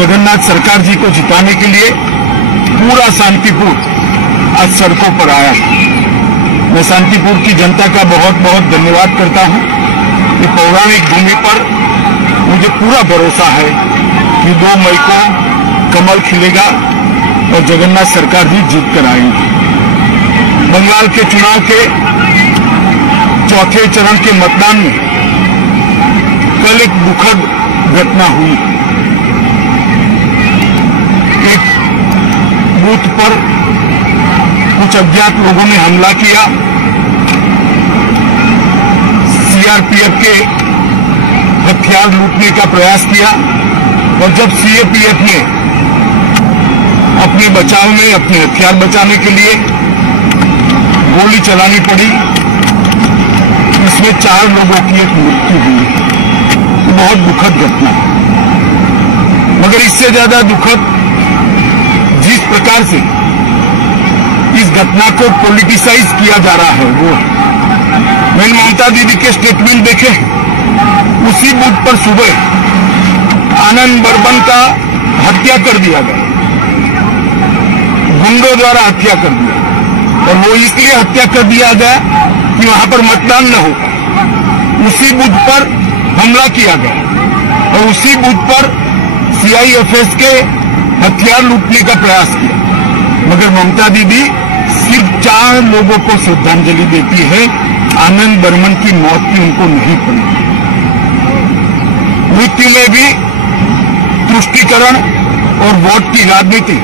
जगन्नाथ सरकार जी को जिताने के लिए पूरा शांतिपुर आज सड़कों पर आया। मैं शांतिपुर की जनता का बहुत बहुत धन्यवाद करता हूं कि पौराणिक भूमि पर मुझे पूरा भरोसा है कि 2 मई को कमल खिलेगा और जगन्नाथ सरकार जी जीत कर आएंगे। बंगाल के चुनाव के चौथे चरण के मतदान में कल एक दुखद घटना हुई। एक बूथ पर कुछ अज्ञात लोगों ने हमला किया। सीआरपीएफ के हथियार लूटने का प्रयास किया और जब सीआरपीएफ ने अपने बचाव में अपने हथियार बचाने के लिए गोली चलानी पड़ी, इसमें 4 लोगों की एक मृत्यु हुई। बहुत दुखद घटना। मगर इससे ज्यादा दुखद जिस प्रकार से इस घटना को पॉलिटिसाइज किया जा रहा है वो। मैंने ममता दीदी के स्टेटमेंट देखे। उसी बूथ पर सुबह आनंद बर्मन का हत्या कर दिया गया, गुंडों द्वारा हत्या कर दिया, और वो इसलिए हत्या कर दिया गया कि वहां पर मतदान न हो। उसी बूथ पर हमला किया गया और उसी बूथ पर सीआईएफएस के हथियार लूटने का प्रयास किया। मगर ममता दीदी सिर्फ 4 लोगों को श्रद्धांजलि देती है। आनंद बर्मन की मौत की उनको नहीं पड़ी। मृत्यु में भी तुष्टीकरण और वोट की राजनीति,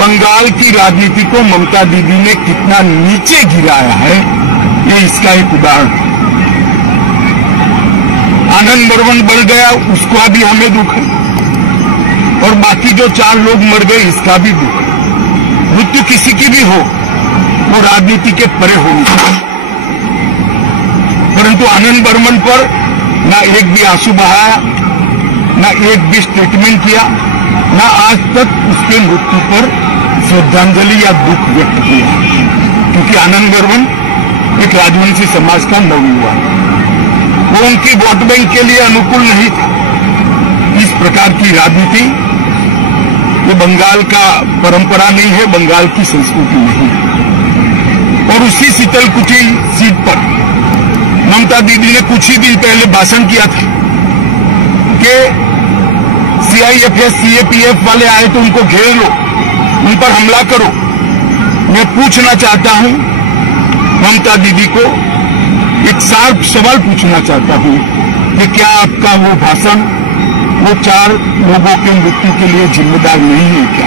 बंगाल की राजनीति को ममता दीदी ने कितना नीचे गिराया है, ये इसका एक उदाहरण है। आनंद बर्मन बढ़ गया, उसका भी हमें दुख है, और बाकी जो 4 लोग मर गए इसका भी दुख है। मृत्यु किसी की भी हो वो राजनीति के परे होनी चाहिए, परंतु आनंद बर्मन पर ना एक भी आंसू बहाया, ना एक भी स्टेटमेंट किया, ना आज तक उसके मृत्यु पर श्रद्धांजलि या दुख व्यक्त किया। क्योंकि आनंद बर्मन एक राजवंशी समाज का नवयुवा है, वो उनकी वोट बैंक के लिए अनुकूल नहीं था। इस प्रकार की राजनीति ये बंगाल का परंपरा नहीं है, बंगाल की संस्कृति नहीं है। और उसी शीतलकुची सीट पर ममता दीदी ने कुछ ही दिन पहले भाषण किया था कि सीआईएफएस सीएपीएफ वाले आए तो उनको घेर लो, उन पर हमला करो। मैं पूछना चाहता हूं ममता दीदी को, एक शार्प सवाल पूछना चाहता हूं कि क्या आपका वो भाषण वो 4 लोगों के मृत्यु के लिए जिम्मेदार नहीं है क्या?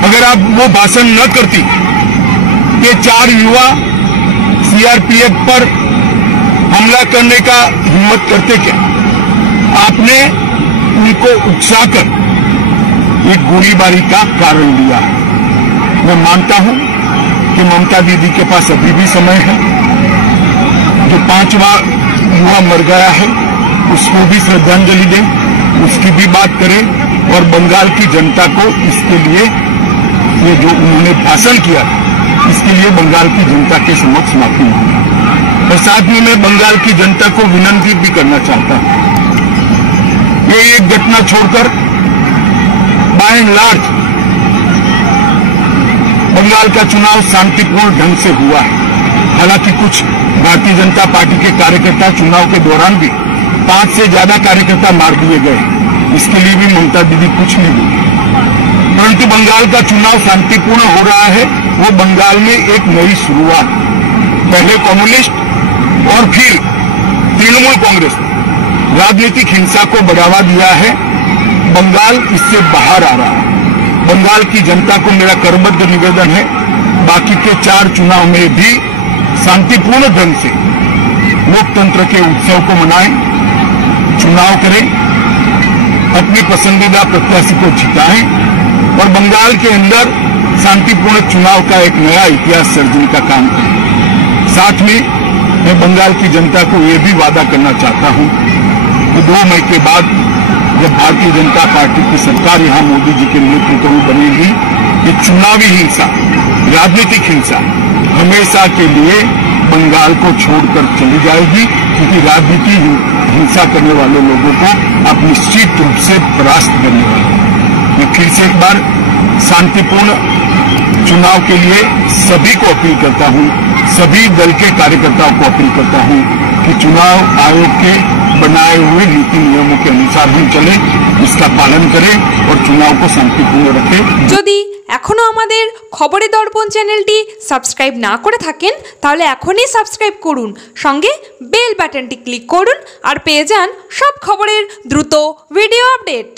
अगर आप वो भाषण न करती, ये 4 युवा सीआरपीएफ पर हमला करने का हिम्मत करते क्या? आपने उनको उकसाकर एक गोलीबारी का कारण दिया। मैं मानता हूं कि ममता दीदी के पास अभी भी समय है। जो 5वां युवा मर गया है उसको भी श्रद्धांजलि दें, उसकी भी बात करें, और बंगाल की जनता को इसके लिए ये जो उन्होंने भाषण किया इसके लिए बंगाल की जनता के समक्ष माफी मांगी। और साथ में मैं बंगाल की जनता को विनती भी करना चाहता हूं, ये एक घटना छोड़कर बाय एंड लार्ज बंगाल का चुनाव शांतिपूर्ण ढंग से हुआ है। हालांकि कुछ भारतीय जनता पार्टी के कार्यकर्ता चुनाव के दौरान भी 5 से ज्यादा कार्यकर्ता मार दिए गए, इसके लिए भी ममता दीदी कुछ नहीं बोली। परंतु बंगाल का चुनाव शांतिपूर्ण हो रहा है, वो बंगाल में एक नई शुरुआत। पहले कम्युनिस्ट और फिर तृणमूल कांग्रेस ने राजनीतिक हिंसा को बढ़ावा दिया है। बंगाल इससे बाहर आ रहा है। बंगाल की जनता को मेरा करबद्ध निवेदन है, बाकी के 4 चुनाव में भी शांतिपूर्ण ढंग से लोकतंत्र के उत्सव को मनाएं, चुनाव करें, अपनी पसंदीदा प्रत्याशी को जिताएं और बंगाल के अंदर शांतिपूर्ण चुनाव का एक नया इतिहास सर्जने का काम करें। साथ में मैं बंगाल की जनता को ये भी वादा करना चाहता हूं कि 2 मई के बाद जब भारतीय जनता पार्टी की सरकार यहां मोदी जी के नेतृत्व में बनेगी, ये चुनावी हिंसा, राजनीतिक हिंसा हमेशा के लिए बंगाल को छोड़कर चली जाएगी, क्योंकि राजनीति हिंसा करने वाले लोगों को आप निश्चित रूप से परास्त करने वाले हैं। मैं फिर से एक बार शांतिपूर्ण चुनाव के लिए सभी को अपील करता हूं, सभी दल के कार्यकर्ताओं को अपील करता हूं कि चुनाव आयोग के बनाए हुए नीति नियमों के अनुसार हम चले, इसका पालन करें और चुनाव को शांतिपूर्ण रखें। যদি এখনো আমাদের খবরের দর্পণ চ্যানেলটি সাবস্ক্রাইব না করে থাকেন তাহলে এখনই সাবস্ক্রাইব করুন, সঙ্গে বেল বাটনটি ক্লিক করুন আর পেয়ে যান সব খবরের দ্রুত ভিডিও আপডেট।